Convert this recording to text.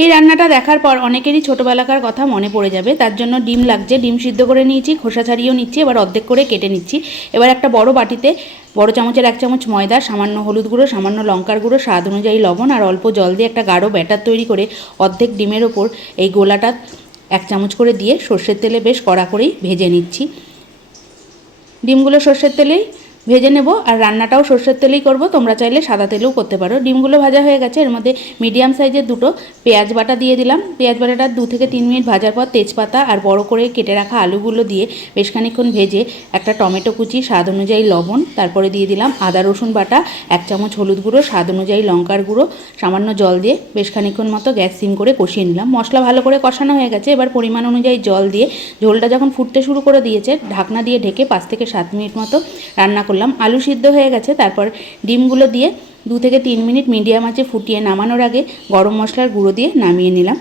এই রান্নাটা দেখার পর অনেকেরই ছোটোবেলাকার কথা মনে পড়ে যাবে। তার জন্য ডিম লাগছে, ডিম সিদ্ধ করে নিয়েছি, খোসা ছাড়িয়েও নিচ্ছি, এবার অর্ধেক করে কেটে নিচ্ছি। এবার একটা বড় বাটিতে বড় চামচের 1 চামচ ময়দা, সামান্য হলুদ গুঁড়ো, সামান্য লঙ্কার গুঁড়ো, স্বাদ অনুযায়ী লবণ আর অল্প জল দিয়ে একটা গাঢ় ব্যাটার তৈরি করে অর্ধেক ডিমের ওপর এই গোলাটা 1 চামচ করে দিয়ে সর্ষের তেলে বেশ কড়া করেই ভেজে নিচ্ছি। ডিমগুলো সর্ষের তেলেই ভেজে নেব, আর রান্নাটাও সর্ষের তেলেই করব। তোমরা চাইলে সাদা তেলেও করতে পারো। ডিমগুলো ভাজা হয়ে গেছে, এর মধ্যে মিডিয়াম সাইজের 2টো পেঁয়াজ বাটা দিয়ে দিলাম। পেঁয়াজ বাটাটা 2 থেকে 3 মিনিট ভাজার পর তেজপাতা আর বড় করে কেটে রাখা আলুগুলো দিয়ে বেশ খানিকক্ষণ ভেজে একটা টমেটো কুচি, স্বাদ অনুযায়ী লবণ, তারপরে দিয়ে দিলাম আদা রসুন বাটা, 1 চামচ হলুদ গুঁড়ো, স্বাদ অনুযায়ী লঙ্কার গুঁড়ো, সামান্য জল দিয়ে বেশ খানিকক্ষণ মতো গ্যাস সিম করে কষিয়ে নিলাম। মশলা ভালো করে কষানো হয়ে গেছে, এবার পরিমাণ অনুযায়ী জল দিয়ে ঝোলটা যখন ফুটতে শুরু করে দিয়েছে, ঢাকনা দিয়ে ঢেকে 5 থেকে 7 মিনিট মতো রান্না করলাম। আলু সিদ্ধ হয়ে গেছে, তারপর ডিমগুলো দিয়ে 2 থেকে 3 মিনিট মিডিয়াম আঁচে ফুটিয়ে নামানোর আগে গরম মশলার গুঁড়ো দিয়ে নামিয়ে নিলাম।